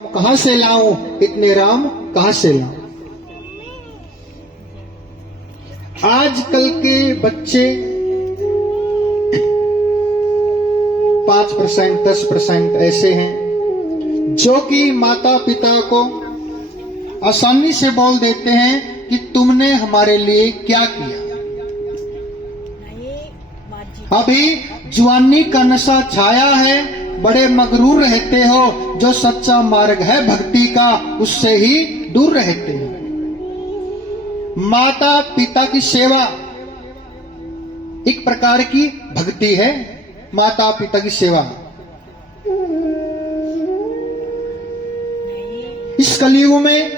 कहां से लाऊं इतने राम कहां से लाऊं। आजकल के बच्चे 5% 10% ऐसे हैं जो कि माता पिता को आसानी से बोल देते हैं कि तुमने हमारे लिए क्या किया। अभी जवानी का नशा छाया है, बड़े मगरूर रहते हो, जो सच्चा मार्ग है भक्ति का उससे ही दूर रहते हो। माता पिता की सेवा एक प्रकार की भक्ति है। माता पिता की सेवा इस कलयुग में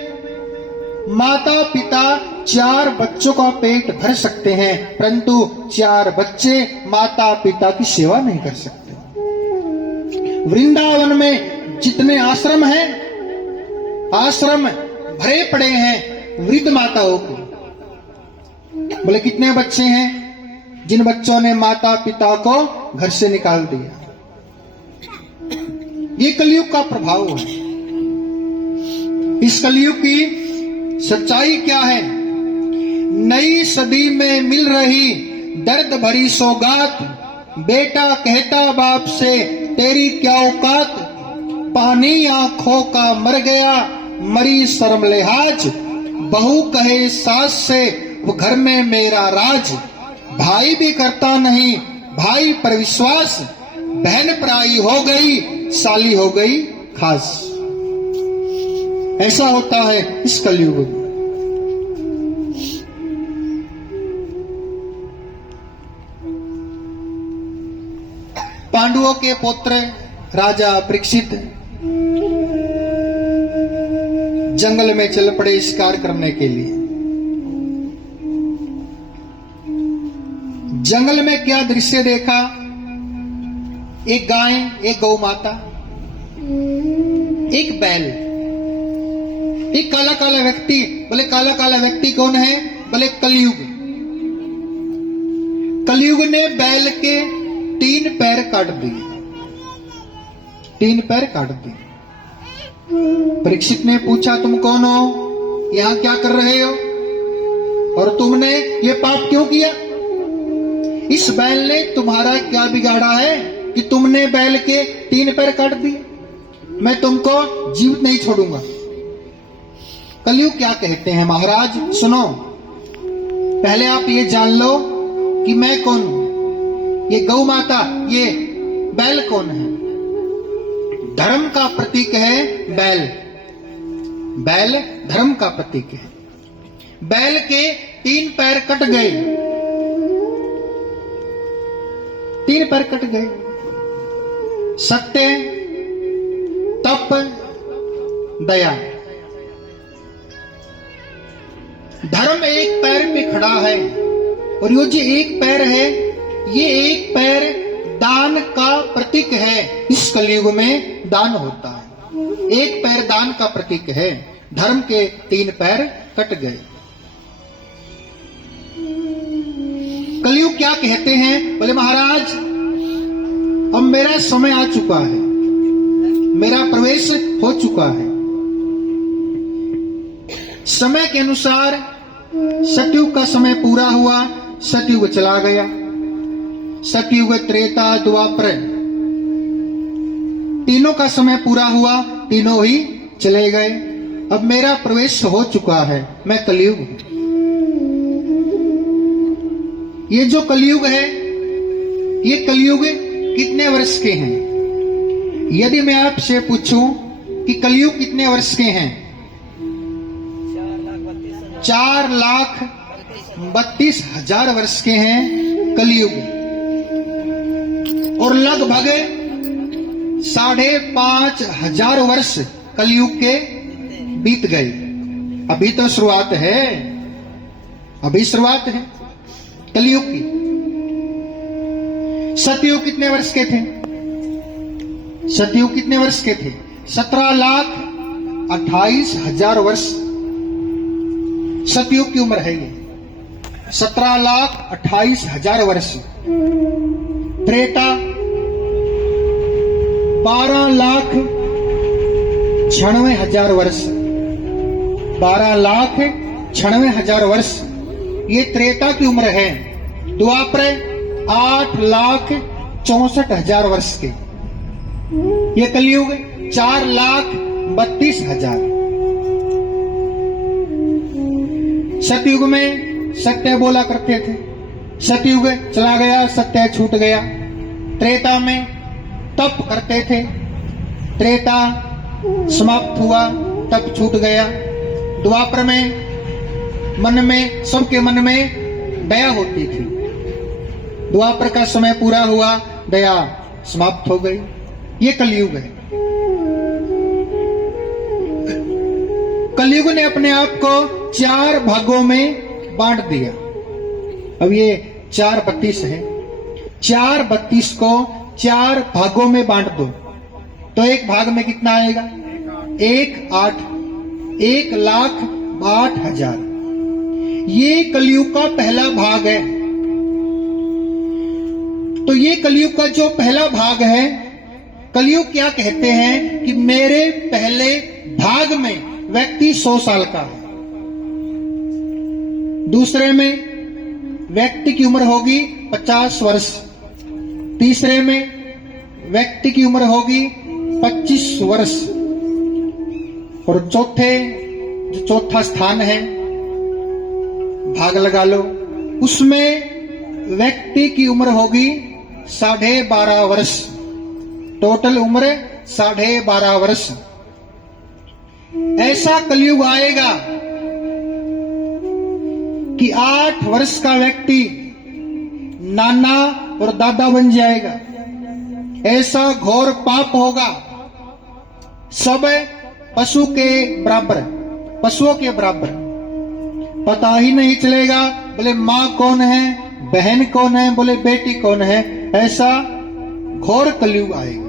माता पिता 4 बच्चों का पेट भर सकते हैं, परंतु 4 बच्चे माता पिता की सेवा नहीं कर सकते। वृंदावन में जितने आश्रम हैं, आश्रम भरे पड़े हैं वृद्ध माताओं के। बोले कितने बच्चे हैं जिन बच्चों ने माता पिता को घर से निकाल दिया। ये कलयुग का प्रभाव है। इस कलयुग की सच्चाई क्या है? नई सदी में मिल रही दर्द भरी सौगात, बेटा कहता बाप से तेरी क्या औकात, पानी आंखों का मर गया मरी शर्म लिहाज, बहू कहे सास से वो घर में मेरा राज, भाई भी करता नहीं भाई पर विश्वास, बहन पराई हो गई साली हो गई खास। ऐसा होता है इस कलयुग में। पांडवों के पुत्र राजा परीक्षित जंगल में चल पड़े शिकार करने के लिए। जंगल में क्या दृश्य देखा? एक गाय, एक गौ माता, एक बैल, एक काला काला व्यक्ति। बोले काला काला व्यक्ति कौन है? बोले कलयुग। कलयुग ने बैल के 3 पैर काट दिए। 3 पैर काट दिए। परीक्षित ने पूछा तुम कौन हो, यहां क्या कर रहे हो, और तुमने ये पाप क्यों किया? इस बैल ने तुम्हारा क्या बिगाड़ा है कि तुमने बैल के 3 पैर काट दिए? मैं तुमको जीवित नहीं छोड़ूंगा। कलयुग क्या कहते हैं महाराज सुनो, पहले आप ये जान लो कि मैं कौन हूं, ये गौ माता, ये बैल कौन है। धर्म का प्रतीक है बैल। बैल धर्म का प्रतीक है। बैल के 3 पैर कट गए। 3 पैर कट गए। सत्य, तप, दया। धर्म एक पैर पे खड़ा है, और ये जो एक पैर है, ये एक पैर दान का प्रतीक है। इस कलयुग में दान होता है। एक पैर दान का प्रतीक है। धर्म के 3 पैर कट गए। कलयुग क्या कहते हैं? बोले महाराज अब मेरा समय आ चुका है, मेरा प्रवेश हो चुका है। समय के अनुसार सतयुग का समय पूरा हुआ, सतयुग चला गया। सतयुग, त्रेता, द्वापर, तीनों का समय पूरा हुआ, तीनों ही चले गए। अब मेरा प्रवेश हो चुका है, मैं कलयुग हूं। ये जो कलयुग है, ये कलयुग कितने वर्ष के हैं? यदि मैं आपसे पूछूं कि कलयुग कितने वर्ष के हैं? 4,32,000 वर्ष के हैं कलयुग, और लगभग 5,500 वर्ष कलयुग के बीत गए। अभी तो शुरुआत है, अभी शुरुआत है कलयुग की। सतयुग कितने वर्ष के थे? सतयुग कितने वर्ष के थे? 17,28,000 वर्ष सतयुग की उम्र है। ये 17,28,000 वर्ष। त्रेता 12,00,000 96,000 वर्ष, 12,96,000 वर्ष ये त्रेता की उम्र है। द्वापर 8,64,000 वर्ष के, ये कलयुग 4,32,000। सतयुग में सत्य बोला करते थे, सतयुग चला गया, सत्य छूट गया। त्रेता में तप करते थे, त्रेता समाप्त हुआ, तप छूट गया। द्वापर में मन में, सबके मन में दया होती थी। द्वापर का समय पूरा हुआ, दया समाप्त हो गई। ये कलयुग है। कलयुग ने अपने आप को 4 भागों में बांट दिया। अब ये 4:32 है, 4:32 को 4 भागों में बांट दो तो एक भाग में कितना आएगा? 1,08,000। ये कलयुग का पहला भाग है। तो ये कलयुग का जो पहला भाग है, कलयुग क्या कहते हैं कि मेरे पहले भाग में व्यक्ति 100 साल का है। दूसरे में व्यक्ति की उम्र होगी 50 वर्ष। तीसरे में व्यक्ति की उम्र होगी 25 वर्ष। और जो चौथा स्थान है, भाग लगा लो, उसमें व्यक्ति की उम्र होगी 12.5 वर्ष। टोटल उम्र 12.5 वर्ष। ऐसा कलयुग आएगा कि 8 वर्ष का व्यक्ति नाना और दादा बन जाएगा। ऐसा घोर पाप होगा, सब पशु के बराबर, पशुओं के बराबर। पता ही नहीं चलेगा बोले माँ कौन है, बहन कौन है, बोले बेटी कौन है। ऐसा घोर कलयुग आएगा।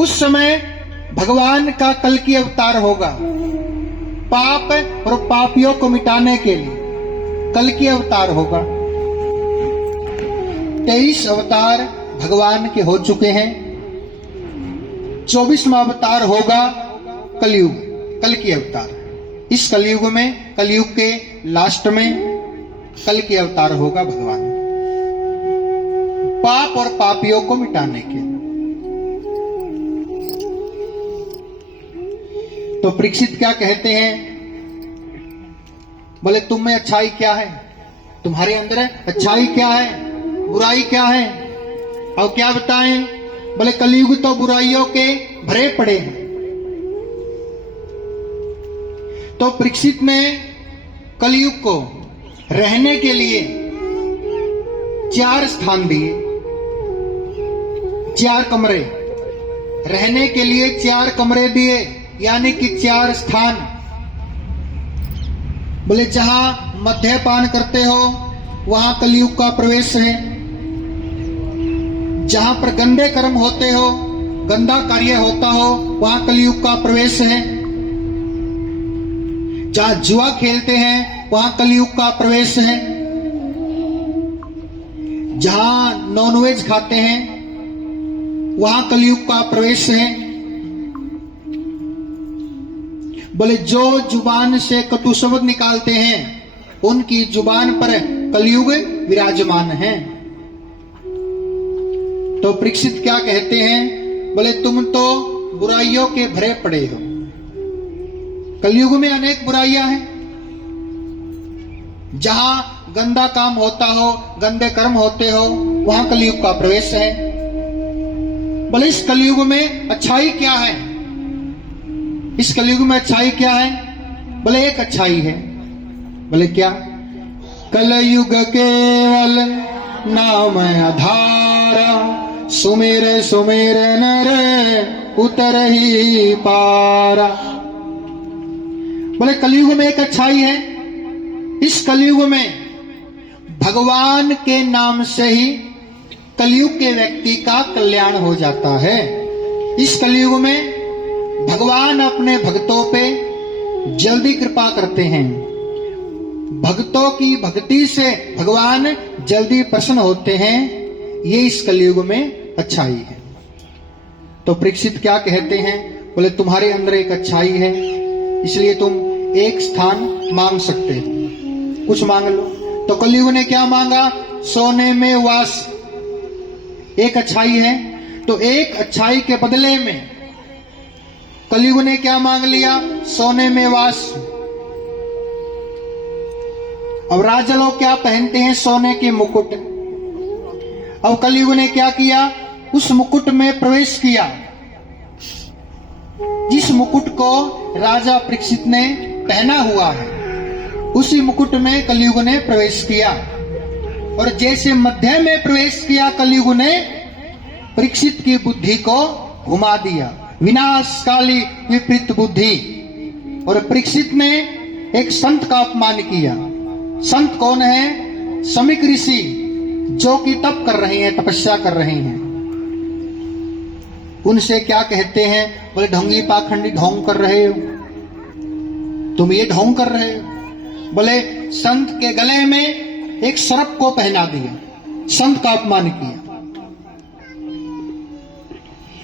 उस समय भगवान का कल की अवतार होगा। पाप और पापियों को मिटाने के लिए कल की अवतार होगा। 23 अवतार भगवान के हो चुके हैं। 24वां अवतार होगा कलयुग, कल की अवतार। इस कलयुग में, कलयुग के लास्ट में कल की अवतार होगा भगवान, पाप और पापियों को मिटाने के। तो परीक्षित क्या कहते हैं? बोले तुम में अच्छाई क्या है? तुम्हारे अंदर अच्छाई क्या है, बुराई क्या है? और क्या बताएं? बोले कलयुग तो बुराइयों के भरे पड़े हैं। तो परीक्षित ने कलयुग को रहने के लिए 4 स्थान दिए, 4 कमरे रहने के लिए 4 कमरे दिए, यानी कि 4 स्थान। बोले जहां मद्यपान करते हो वहां कलयुग का प्रवेश है। जहां पर गंदे कर्म होते हो, गंदा कार्य होता हो, वहां कलयुग का प्रवेश है। जहां जुआ खेलते हैं वहां कलयुग का प्रवेश है। जहां नॉनवेज खाते हैं वहां कलयुग का प्रवेश है। बोले जो जुबान से कटु शब्द निकालते हैं उनकी जुबान पर कलयुग विराजमान है। तो परीक्षित क्या कहते हैं? बोले तुम तो बुराइयों के भरे पड़े हो। कलयुग में अनेक बुराइयां हैं। जहां गंदा काम होता हो, गंदे कर्म होते हो, वहां कलयुग का प्रवेश है। बोले इस कलयुग में अच्छाई क्या है? इस कलयुग में अच्छाई क्या है? बोले एक अच्छाई है। बोले क्या? कलयुग केवल नाम आधार, सुमेर सुमेर नर उतर ही पारा। बोले कलयुग में एक अच्छाई है। इस कलयुग में भगवान के नाम से ही कलयुग के व्यक्ति का कल्याण हो जाता है। इस कलयुग में भगवान अपने भक्तों पे जल्दी कृपा करते हैं। भक्तों की भक्ति से भगवान जल्दी प्रसन्न होते हैं। ये इस कलयुग में अच्छाई है। तो परीक्षित क्या कहते हैं? बोले तुम्हारे अंदर एक अच्छाई है, इसलिए तुम एक स्थान मांग सकते हो, कुछ मांग लो। तो कलयुग ने क्या मांगा? सोने में वास। एक अच्छाई है, तो एक अच्छाई के बदले में कलयुग ने क्या मांग लिया? सोने में वास। अब राजा लोग क्या पहनते हैं? सोने के मुकुट। अब कलयुग ने क्या किया? उस मुकुट में प्रवेश किया। जिस मुकुट को राजा परीक्षित ने पहना हुआ है, उसी मुकुट में कलयुग ने प्रवेश किया। और जैसे मध्य में प्रवेश किया, कलयुग ने परीक्षित की बुद्धि को घुमा दिया। विनाशकाली विपरीत बुद्धि। और परीक्षित ने एक संत का अपमान किया। संत कौन है? समीक ऋषि, जो कि तप कर रहे हैं, तपस्या कर रहे हैं। उनसे क्या कहते हैं? बोले ढोंगी पाखंडी, ढोंग कर रहे हो तुम, ये ढोंग कर रहे हो। बोले संत के गले में एक सर्प को पहना दिया, संत का अपमान किया।